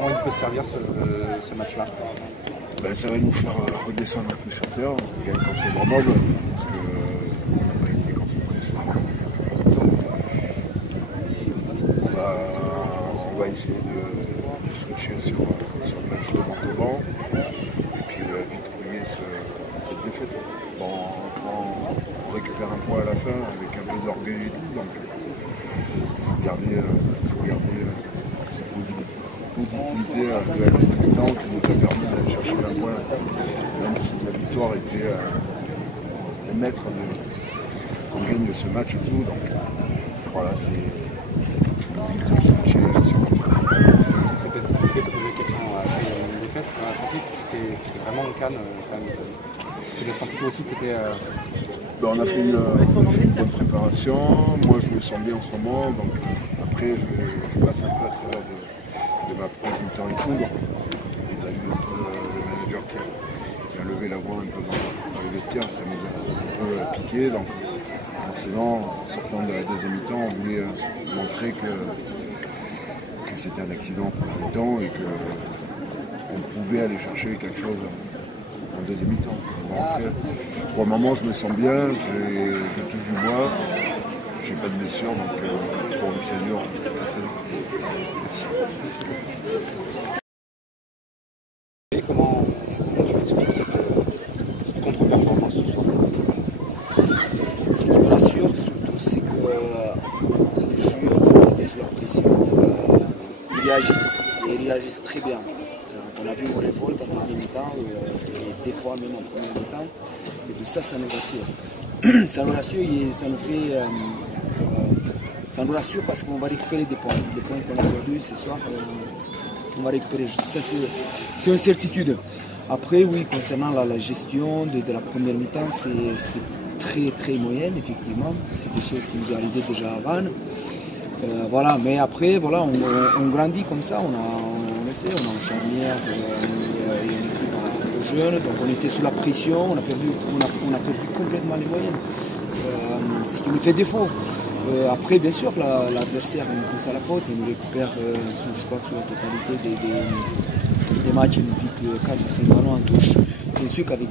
comment il peut servir ce match-là? Ben, ça va nous faire redescendre un peu sur terre, gagner contre Grenoble, parce qu'on n'a pas été contre on va essayer de switcher sur le match de Montauban et puis vite oublier cette défaite. Bon, on récupère un point à la fin avec un peu d'orgueil et tout, donc il faut garder cette positivité de la deuxième mi-temps qui nous a permis d'aller chercher un point, même si la victoire était le maître qu'on gagne de ce match et tout. Donc voilà, c'est vite switcher sur le point. C'est peut-être compliqué de poser la question après une défaite. On a senti que tu étais vraiment en canne. Tu l'as senti toi aussi que tu étais. On a fait une bonne préparation. Moi, je me sens bien en ce moment. Donc après, je passe un peu à travers de ma première mi-temps et tout. Donc, on a eu le manager qui a levé la voix un peu dans les vestiaires. Ça nous a un peu piqué. Donc forcément, en sortant de la deuxième mi-temps, on voulait montrer que c'était un accident pour la mi-temps et qu'on pouvait aller chercher quelque chose en deuxième mi-temps. Pour le moment, je me sens bien, je touche du bois, j'ai pas de blessure, donc pour que ça dure, merci. Et comment tu expliques cette contre-performance ce soir? Ce qui me rassure surtout, c'est que les joueurs étaient sous la pression, ils réagissent très bien. On a vu une révolte en deuxième mi-temps, et des fois même en première mi-temps, et de ça nous rassure. Ça nous rassure et ça nous rassure parce qu'on va récupérer des points qu'on a perdus ce soir, on va récupérer. Ça c'est une certitude. Après oui, concernant la gestion de la première mi-temps, c'était très moyenne effectivement, c'est des choses qui nous arrivaient déjà avant. Voilà, mais après voilà, on grandit comme ça, on a une charnière et une équipe un peu jeune, donc on était sous la pression, on a perdu complètement les moyens, ce qui nous fait défaut. Après bien sûr l'adversaire nous pousse à la faute, il nous récupère je crois sur la totalité des matchs, il nous pique 4 ou 5 ballons en touche. Bien sûr qu'avec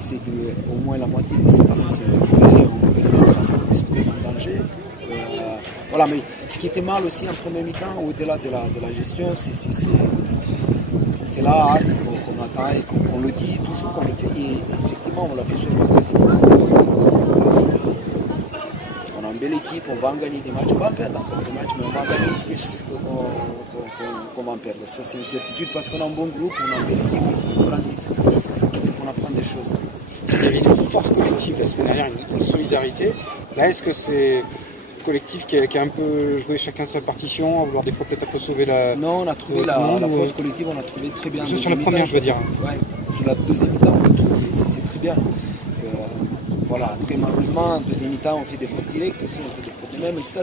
au moins la moitié de ces ballons c'est récupéré, on peut être l'esprit en danger. Voilà, mais ce qui était mal aussi en premier mi-temps, au-delà de la gestion, c'est la hâte qu'on attend et qu'on le dit toujours qu'on le fait. Et effectivement, on l'a fait sur le président. On a une belle équipe, on va en gagner des matchs, on va en perdre encore des matchs, mais on va en gagner plus qu'on va en perdre. Ça, c'est une certitude parce qu'on a un bon groupe, on a une belle équipe qui grandit, on apprend des choses. Il y avait une force collective la semaine dernière, une solidarité. Là, est-ce que c'est collectif qui a un peu joué chacun sa partition, à vouloir des fois peut-être un peu sauver la... Non, on a trouvé la force collective, on a trouvé très bien. Sur la première, je veux dire. Ouais, sur la deuxième mi-temps, on a trouvé, c'est très bien. Voilà, après malheureusement, en deuxième mi-temps, on fait des fautes directes aussi, on fait des fautes de même, et ça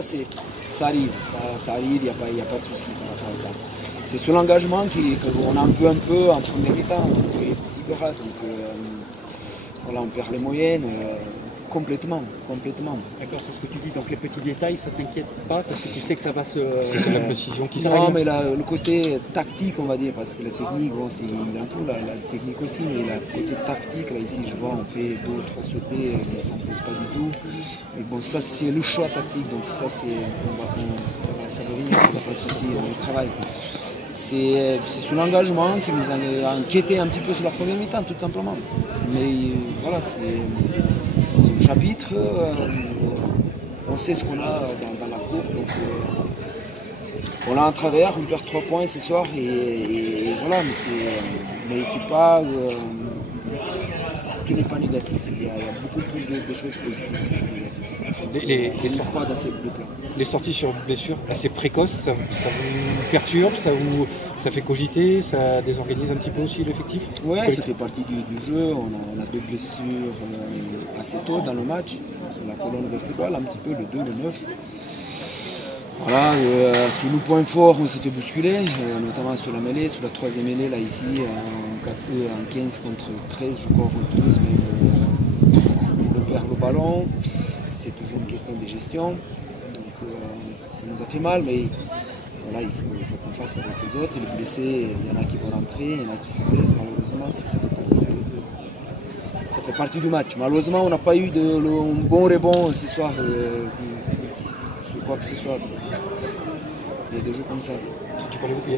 arrive, ça arrive, il n'y a pas de souci par rapport à ça. C'est sur l'engagement qu'on en veut un peu en première mi-temps, on joue petit peu rate, donc voilà, on perd les moyennes. Complètement. D'accord, c'est ce que tu dis. Donc les petits détails, ça t'inquiète pas parce que tu sais que ça va se... Parce que c'est la précision qui Non, mais le côté tactique, on va dire, parce que la technique, bon, il en faut la technique aussi, mais le côté tactique, là ici, je vois, on fait 2 ou 3 sautés, mais ça ne pèse pas du tout. Mais bon, ça c'est le choix tactique, donc ça ça va venir, il n'y a pas de souci, on travaille. C'est sur l'engagement qui nous a inquiété un petit peu sur la première mi-temps, tout simplement. Mais voilà, c'est un chapitre, on sait ce qu'on a dans la cour, donc on l'a en travers, on perd 3 points ce soir et voilà, mais c'est pas, tout n'est pas négatif, il y a beaucoup plus de choses positives que négatives. On croit dans cette groupe-là. Les sorties sur blessure assez précoces, ça vous perturbe, ça fait cogiter, ça désorganise un petit peu aussi l'effectif? Oui, ça fait partie du jeu. On a 2 blessures assez tôt dans le match, sur la colonne vertébrale, un petit peu le 2, le 9. Voilà, sur nos points forts, on s'est fait bousculer, notamment sur la mêlée, sur la 3e mêlée, là ici, en 15 contre 13, je crois, contre 12, mais on perd le ballon. C'est toujours une question de gestion. Donc ça nous a fait mal, mais voilà, il faut qu'on fasse avec les autres. Les blessés, il y en a qui vont rentrer, il y en a qui se blessent. Malheureusement, ça fait partie du match. Malheureusement, on n'a pas eu un bon rebond ce soir sur quoi que ce soit. Il y a des jeux comme ça.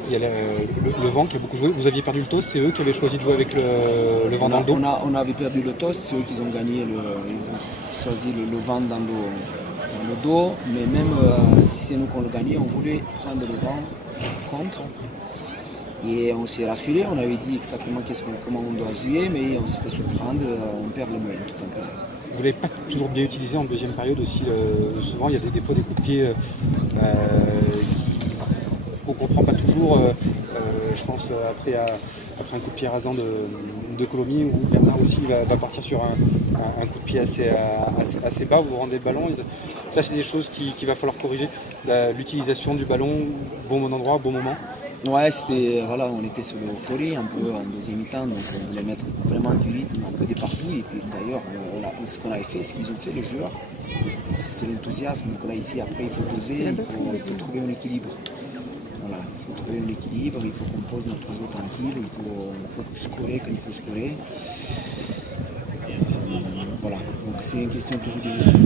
Il y a le vent qui a beaucoup joué. Vous aviez perdu le toss, c'est eux qui avaient choisi de jouer avec le vent dans le dos. On avait perdu le toss, c'est eux qui ont gagné, ils ont choisi le vent dans le dos. Mais même si c'est nous qu'on le gagnait, on voulait prendre le vent contre. Et on s'est rassuré, on avait dit exactement comment on doit jouer, mais on s'est fait surprendre, on perd le moyen tout simplement. Vous ne l'avez pas toujours bien utilisé en deuxième période aussi. Souvent, il y a des fois des coups de pied qu'on ne comprend pas toujours. Je pense après un coup de pied rasant de Colomiers, où Bernard aussi va partir sur un coup de pied assez bas, vous rendez le ballon. Ça, c'est des choses qu'il va falloir corriger. L'utilisation du ballon, bon endroit, bon moment. Ouais, voilà, on était sur l'euphorie un peu en deuxième mi-temps, donc on voulait mettre vraiment du rythme un peu de partout. Et puis d'ailleurs, ce qu'on avait fait, ce qu'ils ont fait les joueurs, c'est l'enthousiasme. Donc là, ici, après, il faut poser, il faut trouver un équilibre. Voilà, il faut trouver un équilibre, il faut qu'on pose notre jeu tranquille, il faut scorer quand il faut scorer. Voilà, donc c'est une question toujours de gestion.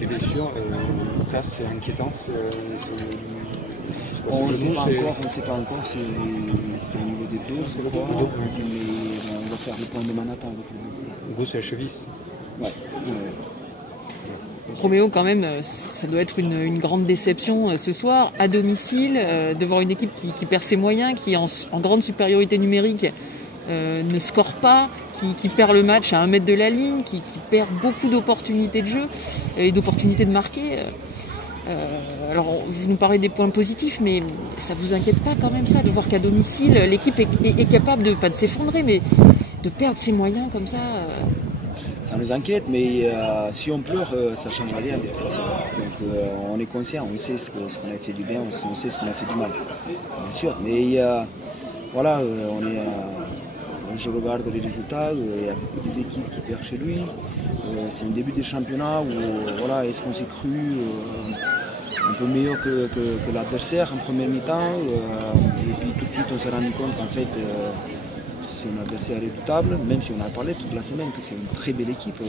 Les blessures, ça c'est inquiétant. On ne sait pas encore si c'était au niveau des dos, je sais pas, mais on va faire le point de Manhattan avec le blessé. Gros, c'est la cheville. Ouais. Roméo, quand même, ça doit être une grande déception ce soir, à domicile, devant une équipe qui perd ses moyens, qui est en grande supériorité numérique, ne score pas, qui perd le match à 1 mètre de la ligne, qui perd beaucoup d'opportunités de jeu et d'opportunités de marquer. Alors, vous nous parlez des points positifs, mais ça vous inquiète pas quand même ça, de voir qu'à domicile, l'équipe est capable de, pas de s'effondrer, mais de perdre ses moyens comme ça Ça nous inquiète, mais si on pleure, ça ne change rien de toute façon. Donc on est conscient, on sait ce qu'on a fait du bien, on sait ce qu'on a fait du mal, bien sûr. Mais voilà, je regarde les résultats, il y a beaucoup des équipes qui perdent chez lui. C'est un début de championnat où voilà, est-ce qu'on s'est cru un peu meilleur que l'adversaire en première mi-temps. Et puis tout de suite on s'est rendu compte qu'en fait c'est un adversaire redoutable, même si on a parlé toute la semaine que c'est une très belle équipe.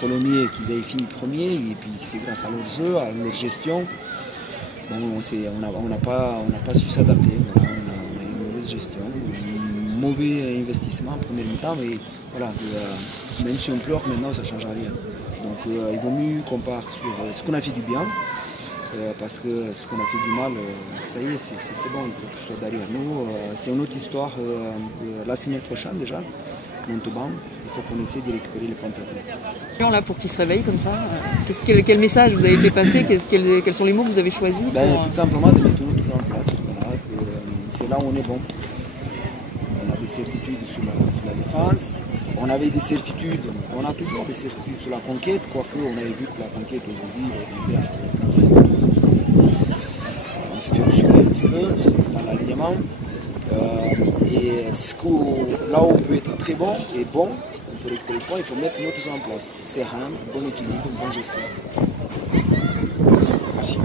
Colomiers qu'ils avaient fini premier, et puis c'est grâce à leur jeu, à leur gestion. Bon, on n'a pas su s'adapter. Voilà, on a une mauvaise gestion, un mauvais investissement en première mi-temps, mais voilà, même si on pleure maintenant, ça ne change rien. Donc il vaut mieux qu'on parte sur ce qu'on a fait du bien, parce que ce qu'on a fait du mal, ça y est, c'est bon, il faut que ce soit derrière nous. C'est une autre histoire la semaine prochaine déjà, Montauban. Il faut qu'on essaie de récupérer les points perdus. Là, pour qu'ils se réveillent comme ça, quel message vous avez fait passer, quels sont les mots que vous avez choisis pour... Tout simplement de mettre notre jeu en place. Voilà, c'est là où on est bon. On a des certitudes sur la défense, on avait des certitudes, on a toujours des certitudes sur la conquête, quoique on avait vu que la conquête aujourd'hui, on s'est fait bousculer un petit peu dans l'alignement. Et là où on peut être très bon et bon, on peut récupérer les points, il faut mettre notre jeu en place. Serein, bon équilibre, bonne gestion. Merci.